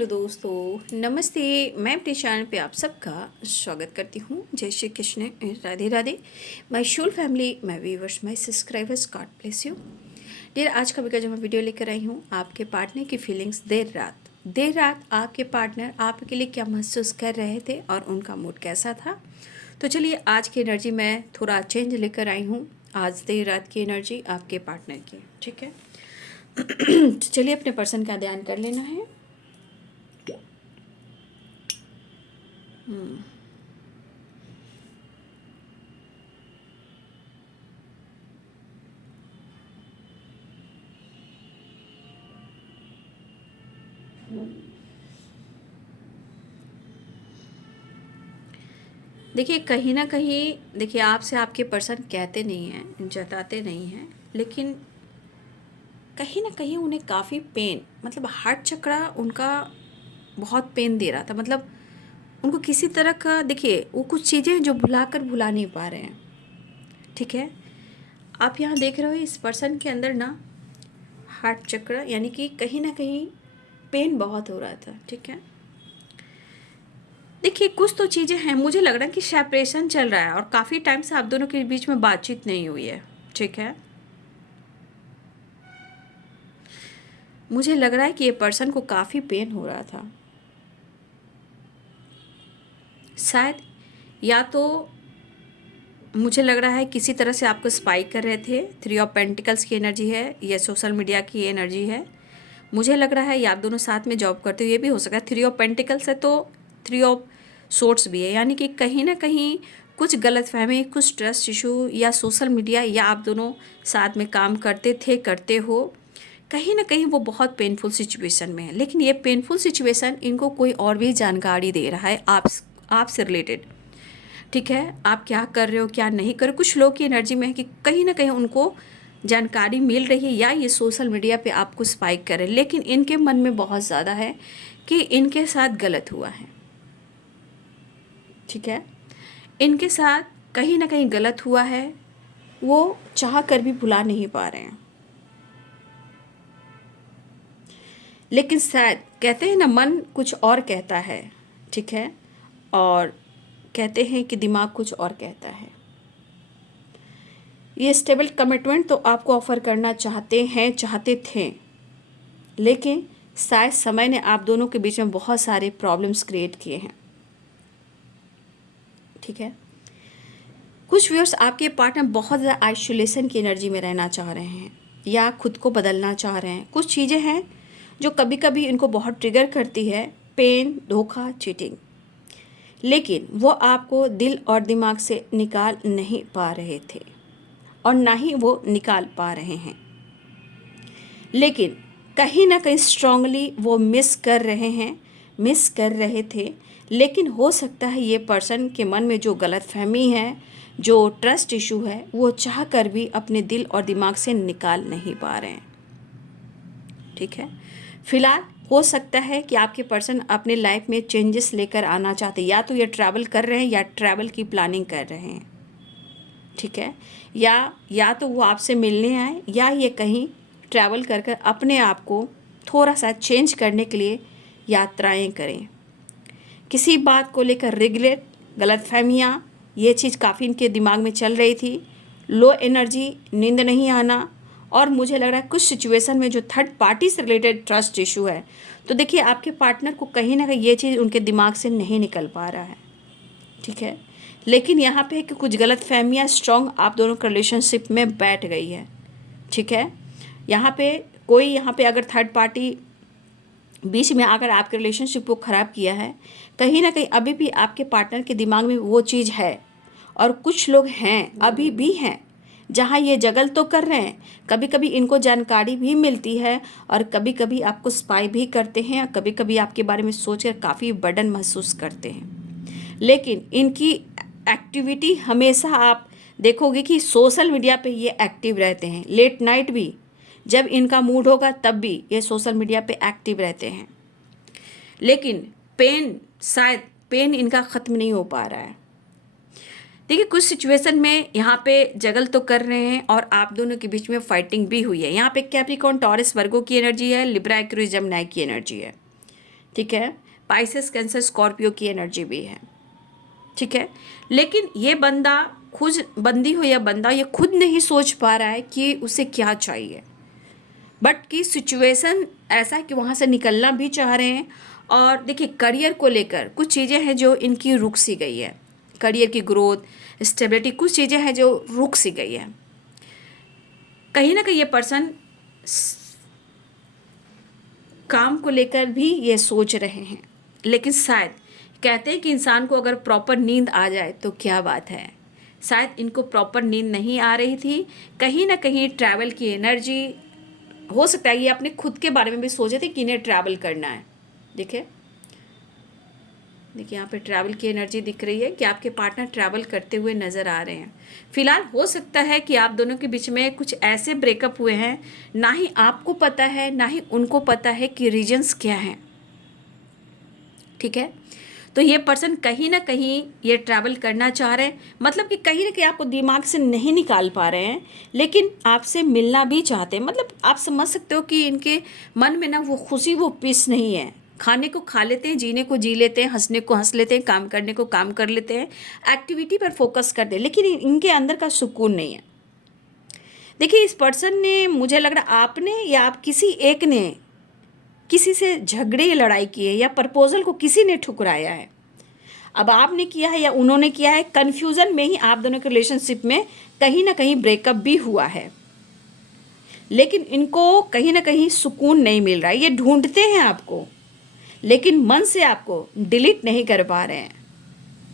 Hello दोस्तों, नमस्ते। मैं अपने चैनल पे आप सबका स्वागत करती हूँ। जय Shri Krishna, Radhe Radhe. My whole family, my viewers, my subscribers, God bless you dear. आज का जो मैं वीडियो लेकर आई हूँ, आपके पार्टनर की फीलिंग्स देर रात आपके पार्टनर आपके लिए क्या महसूस कर रहे थे और उनका मूड कैसा था। तो चलिए, आज की एनर्जी मैं थोड़ा चेंज लेकर आई हूँ। आज देर रात की एनर्जी आपके पार्टनर की, ठीक है। तो चलिए, अपने पर्सन का ध्यान कर लेना है। देखिए, कहीं ना कहीं देखिए, आपसे आपके पर्सन कहते नहीं हैं, जताते नहीं हैं, लेकिन कहीं ना कहीं उन्हें काफ़ी पेन, मतलब हार्ट चक्रा उनका बहुत पेन दे रहा था। मतलब उनको किसी तरह का, देखिए, वो कुछ चीज़ें जो भुला नहीं पा रहे हैं, ठीक है। आप यहाँ देख रहे हो इस पर्सन के अंदर ना हार्ट चक्र, यानी कि कहीं ना कहीं पेन बहुत हो रहा था, ठीक है। देखिए, कुछ तो चीज़ें हैं, मुझे लग रहा है कि सेपरेशन चल रहा है और काफ़ी टाइम से आप दोनों के बीच में बातचीत नहीं हुई है, ठीक है। मुझे लग रहा है कि ये पर्सन को काफ़ी पेन हो रहा था। शायद या तो मुझे लग रहा है किसी तरह से आपको स्पाई कर रहे थे। 3 ऑफ पेंटिकल्स की एनर्जी है, ये सोशल मीडिया की एनर्जी है। मुझे लग रहा है ये आप दोनों साथ में जॉब करते हो, ये भी हो सकता है। 3 ऑफ पेंटिकल्स है तो 3 ऑफ सोर्ट्स भी है, यानी कि कहीं ना कहीं कुछ गलतफहमी, कुछ ट्रस्ट इशू, या सोशल मीडिया, या आप दोनों साथ में काम करते थे, करते हो, कहीं ना कहीं वो बहुत पेनफुल सिचुएशन में है। लेकिन ये पेनफुल सिचुएशन इनको कोई और भी जानकारी दे रहा है आपसे रिलेटेड, ठीक है। आप क्या कर रहे हो, क्या नहीं कर रहे हो। कुछ लोग की एनर्जी में है कि कहीं ना कहीं उनको जानकारी मिल रही है, या ये सोशल मीडिया पे आपको स्पाइक कर रहे हैं, लेकिन इनके मन में बहुत ज़्यादा है कि इनके साथ गलत हुआ है, ठीक है। इनके साथ कहीं ना कहीं गलत हुआ है, वो चाह कर भी भुला नहीं पा रहे हैं। लेकिन शायद कहते हैं ना, मन कुछ और कहता है, ठीक है, और कहते हैं कि दिमाग कुछ और कहता है। ये स्टेबल कमिटमेंट तो आपको ऑफर करना चाहते हैं, चाहते थे, लेकिन शायद समय ने आप दोनों के बीच में बहुत सारे प्रॉब्लम्स क्रिएट किए हैं, ठीक है। कुछ व्यूअर्स, आपके पार्टनर बहुत ज़्यादा आइसोलेशन की एनर्जी में रहना चाह रहे हैं या खुद को बदलना चाह रहे हैं। कुछ चीज़ें हैं जो कभी कभी इनको बहुत ट्रिगर करती है, पेन, धोखा, चीटिंग, लेकिन वो आपको दिल और दिमाग से निकाल नहीं पा रहे थे और ना ही वो निकाल पा रहे हैं। लेकिन कहीं ना कहीं स्ट्रांगली वो मिस कर रहे थे। लेकिन हो सकता है ये पर्सन के मन में जो गलतफहमी है, जो ट्रस्ट इशू है, वो चाह कर भी अपने दिल और दिमाग से निकाल नहीं पा रहे हैं, ठीक है। फिलहाल हो सकता है कि आपके पर्सन अपने लाइफ में चेंजेस लेकर आना चाहते हैं, या तो ये ट्रैवल कर रहे हैं या ट्रैवल की प्लानिंग कर रहे हैं, ठीक है। या तो वो आपसे मिलने आए, या ये कहीं ट्रैवल कर कर अपने आप को थोड़ा सा चेंज करने के लिए यात्राएं करें। किसी बात को लेकर रिग्रेट, गलतफहमियाँ, ये चीज़ काफ़ी इनके दिमाग में चल रही थी। लो एनर्जी, नींद नहीं आना, और मुझे लग रहा है कुछ सिचुएशन में जो थर्ड पार्टी से रिलेटेड ट्रस्ट इशू है। तो देखिए, आपके पार्टनर को कहीं ना कहीं ये चीज़ उनके दिमाग से नहीं निकल पा रहा है, ठीक है। लेकिन यहाँ पे कि कुछ गलतफहमियाँ स्ट्रॉन्ग आप दोनों के रिलेशनशिप में बैठ गई है, ठीक है। यहाँ पे अगर थर्ड पार्टी बीच में आकर आपके रिलेशनशिप को ख़राब किया है, कहीं ना कहीं अभी भी आपके पार्टनर के दिमाग में वो चीज़ है। और कुछ लोग हैं, अभी भी हैं, जहाँ ये जगल तो कर रहे हैं। कभी कभी इनको जानकारी भी मिलती है और कभी कभी आपको स्पाई भी करते हैं, और कभी कभी आपके बारे में सोचकर काफ़ी बर्डन महसूस करते हैं। लेकिन इनकी एक्टिविटी हमेशा आप देखोगे कि सोशल मीडिया पे ये एक्टिव रहते हैं। लेट नाइट भी जब इनका मूड होगा तब भी ये सोशल मीडिया पे एक्टिव रहते हैं। लेकिन पेन इनका ख़त्म नहीं हो पा रहा है। देखिए, कुछ सिचुएशन में यहाँ पे जगल तो कर रहे हैं और आप दोनों के बीच में फाइटिंग भी हुई है। यहाँ पे कैप्रिकॉर्न, टॉरस, वर्गो की एनर्जी है, लिब्रा, एक्वेरियस, जेमिनी की एनर्जी है, ठीक है, पाइसेस, कैंसर, स्कॉर्पियो की एनर्जी भी है, ठीक है। लेकिन ये बंदा खुद, बंदी हो या बंदा, ये खुद नहीं सोच पा रहा है कि उसे क्या चाहिए, बट कि सिचुएशन ऐसा है कि वहाँ से निकलना भी चाह रहे हैं। और देखिए, करियर को लेकर कुछ चीज़ें हैं जो इनकी रुक सी गई है, करियर की ग्रोथ, स्टेबिलिटी, कुछ चीज़ें हैं जो रुक सी गई है। कहीं ना कहीं ये पर्सन काम को लेकर भी ये सोच रहे हैं, लेकिन शायद कहते हैं कि इंसान को अगर प्रॉपर नींद आ जाए तो क्या बात है, शायद इनको प्रॉपर नींद नहीं आ रही थी। कहीं ना कहीं ट्रैवल की एनर्जी, हो सकता है ये अपने खुद के बारे में भी सोचे थे कि इन्हें ट्रैवल करना है। देखिए यहाँ पे ट्रैवल की एनर्जी दिख रही है कि आपके पार्टनर ट्रैवल करते हुए नज़र आ रहे हैं। फिलहाल हो सकता है कि आप दोनों के बीच में कुछ ऐसे ब्रेकअप हुए हैं, ना ही आपको पता है ना ही उनको पता है कि रीजंस क्या हैं, ठीक है। तो ये पर्सन कहीं ना कहीं ये ट्रैवल करना चाह रहे हैं, मतलब कि कहीं ना कहीं आपको दिमाग से नहीं निकाल पा रहे हैं, लेकिन आपसे मिलना भी चाहते हैं। मतलब आप समझ सकते हो कि इनके मन में ना वो खुशी, वो पीस नहीं है। खाने को खा लेते हैं, जीने को जी लेते हैं, हंसने को हंस लेते हैं, काम करने को काम कर लेते हैं, एक्टिविटी पर फोकस करते हैं, लेकिन इनके अंदर का सुकून नहीं है। देखिए, इस पर्सन ने, मुझे लग रहा आपने या आप किसी एक ने किसी से झगड़े या लड़ाई की है, या प्रपोजल को किसी ने ठुकराया है। अब आपने किया है या उन्होंने किया है, कन्फ्यूज़न में ही आप दोनों के रिलेशनशिप में कहीं ना कहीं ब्रेकअप भी हुआ है। लेकिन इनको कहीं ना कहीं सुकून नहीं मिल रहा है। ये ढूंढते हैं आपको, लेकिन मन से आपको डिलीट नहीं कर पा रहे हैं,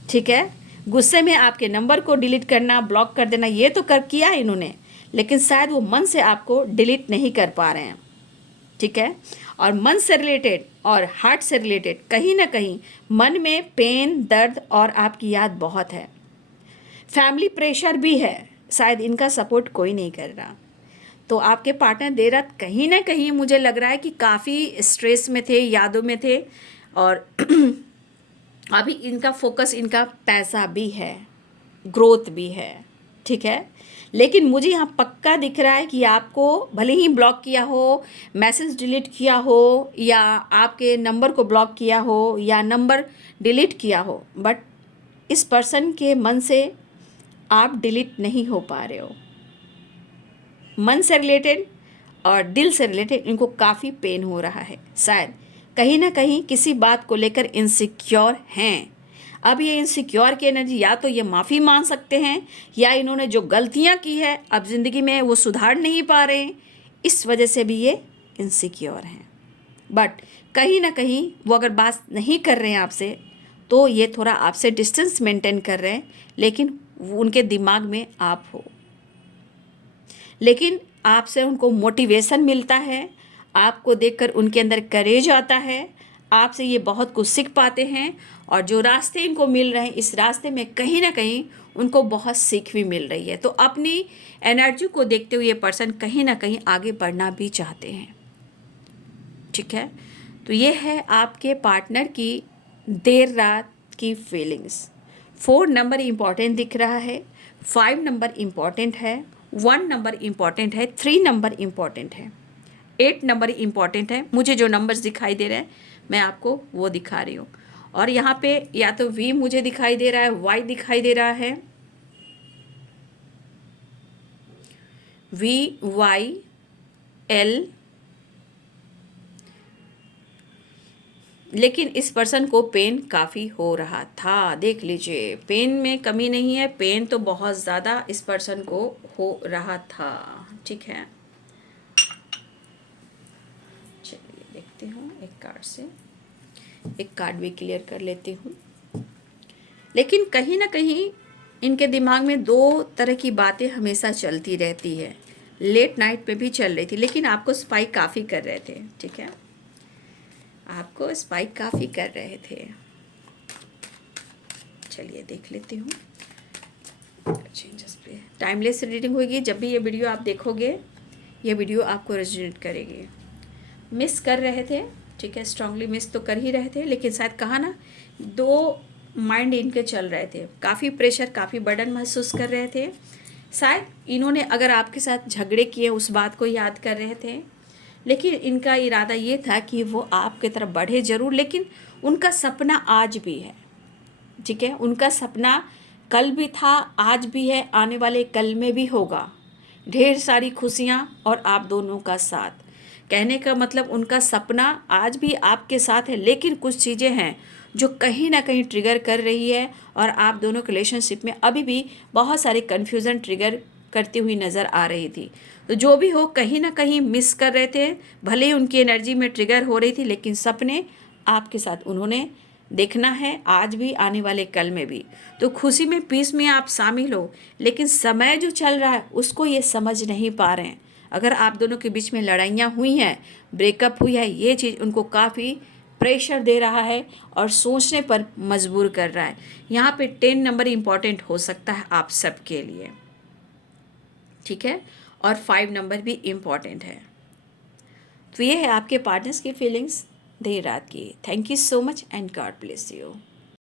ठीक है। गुस्से में आपके नंबर को डिलीट करना, ब्लॉक कर देना, ये तो कर किया है इन्होंने, लेकिन शायद वो मन से आपको डिलीट नहीं कर पा रहे हैं, ठीक है। और मन से रिलेटेड और हार्ट से रिलेटेड कहीं ना कहीं मन में पेन, दर्द और आपकी याद बहुत है। फैमिली प्रेशर भी है, शायद इनका सपोर्ट कोई नहीं कर रहा। तो आपके पार्टनर देर रात कहीं ना कहीं मुझे लग रहा है कि काफ़ी स्ट्रेस में थे, यादों में थे, और अभी इनका फोकस, इनका पैसा भी है, ग्रोथ भी है, ठीक है। लेकिन मुझे यहाँ पक्का दिख रहा है कि आपको भले ही ब्लॉक किया हो, मैसेज डिलीट किया हो, या आपके नंबर को ब्लॉक किया हो, या नंबर डिलीट किया हो, बट इस पर्सन के मन से आप डिलीट नहीं हो पा रहे हो। मन से रिलेटेड और दिल से रिलेटेड इनको काफ़ी पेन हो रहा है। शायद कहीं ना कहीं किसी बात को लेकर इनसिक्योर हैं। अब ये इनसिक्योर की एनर्जी, या तो ये माफ़ी मांग सकते हैं, या इन्होंने जो गलतियां की है अब ज़िंदगी में वो सुधार नहीं पा रहे हैं, इस वजह से भी ये इनसिक्योर हैं। बट कहीं ना कहीं वो अगर बात नहीं कर रहे हैं आपसे, तो ये थोड़ा आपसे डिस्टेंस मेंटेन कर रहे हैं, लेकिन उनके दिमाग में आप हो। लेकिन आपसे उनको मोटिवेशन मिलता है, आपको देखकर उनके अंदर करेज आता है, आपसे ये बहुत कुछ सीख पाते हैं, और जो रास्ते इनको मिल रहे हैं, इस रास्ते में कहीं ना कहीं उनको बहुत सीख भी मिल रही है। तो अपनी एनर्जी को देखते हुए ये पर्सन कहीं ना कहीं आगे बढ़ना भी चाहते हैं, ठीक है। तो ये है आपके पार्टनर की देर रात की फीलिंग्स। 4 नंबर इम्पॉर्टेंट दिख रहा है, 5 नंबर इम्पॉर्टेंट है, 1 नंबर इम्पॉर्टेंट है, 3 नंबर इम्पॉर्टेंट है, 8 नंबर इम्पॉर्टेंट है। मुझे जो नंबर्स दिखाई दे रहे हैं मैं आपको वो दिखा रही हूँ। और यहाँ पे या तो V मुझे दिखाई दे रहा है, Y दिखाई दे रहा है, VYL। लेकिन इस पर्सन को पेन काफ़ी हो रहा था। देख लीजिए, पेन में कमी नहीं है, पेन तो बहुत ज़्यादा इस पर्सन को हो रहा था, ठीक है। चलिए देखती हूँ, एक कार्ड से एक कार्ड भी क्लियर कर लेती हूँ। लेकिन कहीं ना कहीं इनके दिमाग में 2 तरह की बातें हमेशा चलती रहती है। लेट नाइट पे भी चल रही थी, लेकिन आपको स्पाइक काफ़ी कर रहे थे, ठीक है, आपको स्पाइक काफ़ी कर रहे थे। चलिए देख लेती हूँ। चेंजेस पे टाइमलेस रीडिंग होगी। जब भी ये वीडियो आप देखोगे, ये वीडियो आपको रेजोनेट करेगी। मिस कर रहे थे, ठीक है, स्ट्रांगली मिस तो कर ही रहे थे, लेकिन शायद कहा ना, 2 माइंड इनके चल रहे थे, काफ़ी प्रेशर, काफ़ी बर्डन महसूस कर रहे थे। शायद इन्होंने अगर आपके साथ झगड़े किए, उस बात को याद कर रहे थे, लेकिन इनका इरादा ये था कि वो आपकी तरफ बढ़े ज़रूर, लेकिन उनका सपना आज भी है, ठीक है। उनका सपना कल भी था, आज भी है, आने वाले कल में भी होगा। ढेर सारी खुशियाँ और आप दोनों का साथ। कहने का मतलब उनका सपना आज भी आपके साथ है, लेकिन कुछ चीज़ें हैं जो कहीं ना कहीं ट्रिगर कर रही है और आप दोनों के रिलेशनशिप में अभी भी बहुत सारी कन्फ्यूज़न ट्रिगर करती हुई नज़र आ रही थी। तो जो भी हो, कहीं ना कहीं मिस कर रहे थे, भले ही उनकी एनर्जी में ट्रिगर हो रही थी, लेकिन सपने आपके साथ उन्होंने देखना है, आज भी, आने वाले कल में भी। तो खुशी में, पीस में आप शामिल हो, लेकिन समय जो चल रहा है उसको ये समझ नहीं पा रहे हैं। अगर आप दोनों के बीच में लड़ाइयाँ हुई हैं, ब्रेकअप हुई है, ये चीज़ उनको काफ़ी प्रेशर दे रहा है और सोचने पर मजबूर कर रहा है। यहाँ पे 10 नंबर इम्पॉर्टेंट हो सकता है आप सबके लिए, ठीक है, और 5 नंबर भी इम्पॉर्टेंट है। तो ये है आपके पार्टनर्स की फीलिंग्स देर रात की। Thank you so much and God bless you.